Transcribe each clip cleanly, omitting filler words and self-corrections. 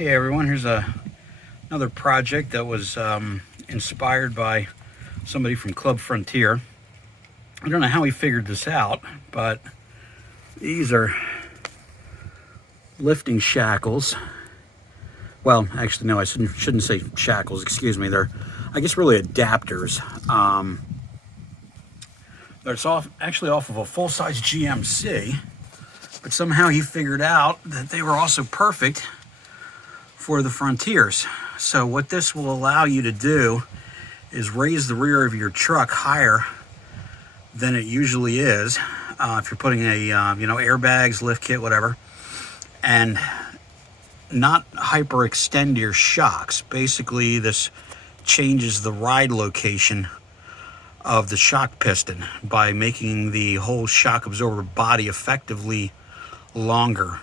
Hey everyone, here's another project that was inspired by somebody from Club Frontier. I don't know how he figured this out, but these are lifting shackles. Well, actually, no, I shouldn't say shackles, excuse me. They're, I guess, really adapters. They're actually off of a full-size GMC, but somehow he figured out that they were also perfect for the Frontiers. So what this will allow you to do is raise the rear of your truck higher than it usually is if you're putting a airbags, lift kit, whatever, and not hyperextend your shocks. Basically, this changes the ride location of the shock piston by making the whole shock absorber body effectively longer.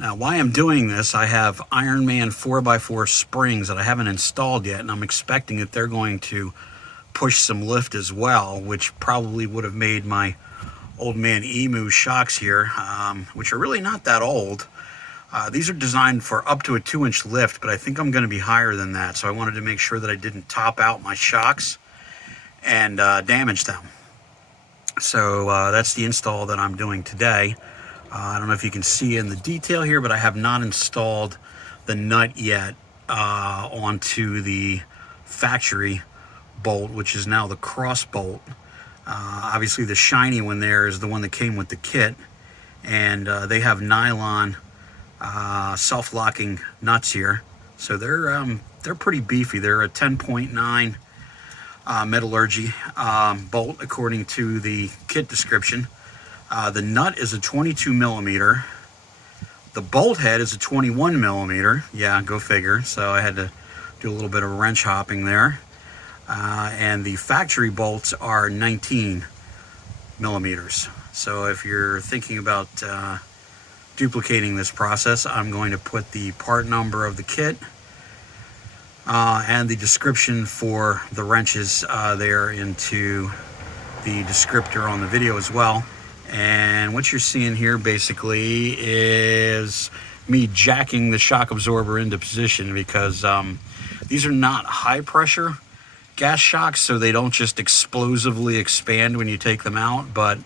Now, why I'm doing this, I have IronMan 4x4 springs that I haven't installed yet, and I'm expecting that they're going to push some lift as well, which probably would have made my old man Emu shocks here, which are really not that old. These are designed for up to a 2-inch lift, but I think I'm going to be higher than that, so I wanted to make sure that I didn't top out my shocks and damage them. So that's the install that I'm doing today. I don't know if you can see in the detail here, but I have not installed the nut yet onto the factory bolt, which is now the cross bolt. Obviously the shiny one there is the one that came with the kit, and they have nylon self-locking nuts here, so they're pretty beefy. They're a 10.9 metallurgy bolt according to the kit description. The nut is a 22 millimeter. The bolt head is a 21 millimeter. Yeah, go figure. So I had to do a little bit of wrench hopping there. And the factory bolts are 19 millimeters. So if you're thinking about duplicating this process, I'm going to put the part number of the kit and the description for the wrenches there into the descriptor on the video as well. And what you're seeing here basically is me jacking the shock absorber into position, because these are not high pressure gas shocks, so they don't just explosively expand when you take them out, but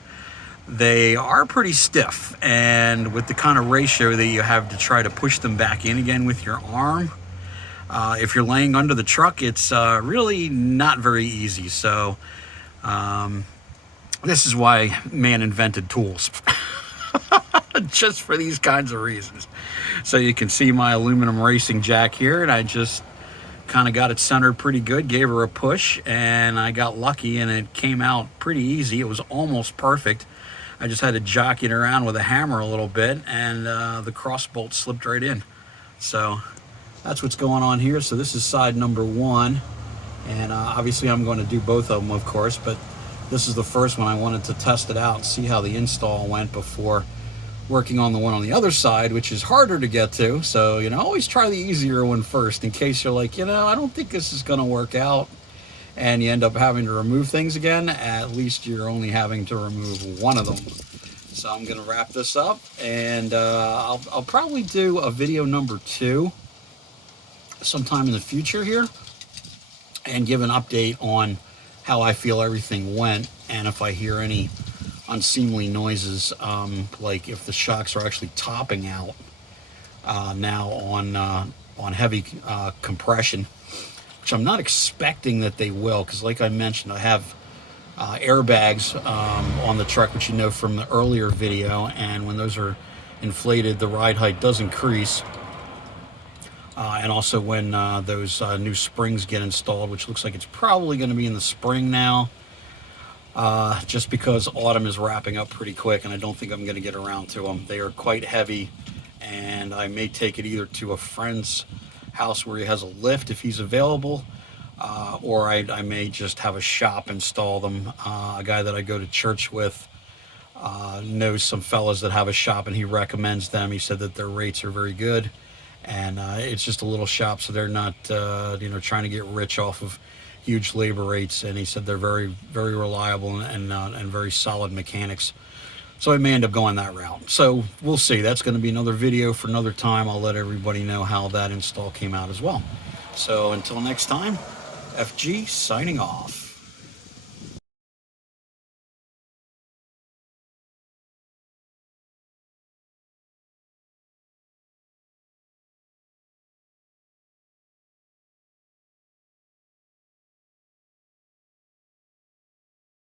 they are pretty stiff. And with the kind of ratio that you have to try to push them back in again with your arm, if you're laying under the truck, it's really not very easy. So this is why man invented tools. Just for these kinds of reasons. So you can see my aluminum racing jack here, and I just kind of got it centered pretty good, gave her a push, and I got lucky and it came out pretty easy. It was almost perfect. I just had to jockey it around with a hammer a little bit, and the cross bolt slipped right in. So that's what's going on here. So this is side number one, and obviously I'm going to do both of them, of course, but this is the first one. I wanted to test it out and see how the install went before working on the one on the other side, which is harder to get to. So, always try the easier one first, in case you're like, I don't think this is going to work out, and you end up having to remove things again. At least you're only having to remove one of them. So I'm going to wrap this up, and I'll probably do a video number 2 sometime in the future here, and give an update on how I feel everything went, and if I hear any unseemly noises, like if the shocks are actually topping out now on heavy compression, which I'm not expecting that they will, because like I mentioned, I have airbags on the truck, which you know from the earlier video, and when those are inflated, the ride height does increase. And also when those new springs get installed, which looks like it's probably going to be in the spring now, just because autumn is wrapping up pretty quick, and I don't think I'm going to get around to them. They are quite heavy, and I may take it either to a friend's house where he has a lift if he's available, or I may just have a shop install them. A guy that I go to church with knows some fellas that have a shop, and he recommends them. He said that their rates are very good. And it's just a little shop, so they're not, trying to get rich off of huge labor rates. And he said they're very, very reliable and very solid mechanics. So I may end up going that route. So we'll see. That's going to be another video for another time. I'll let everybody know how that install came out as well. So until next time, FG signing off.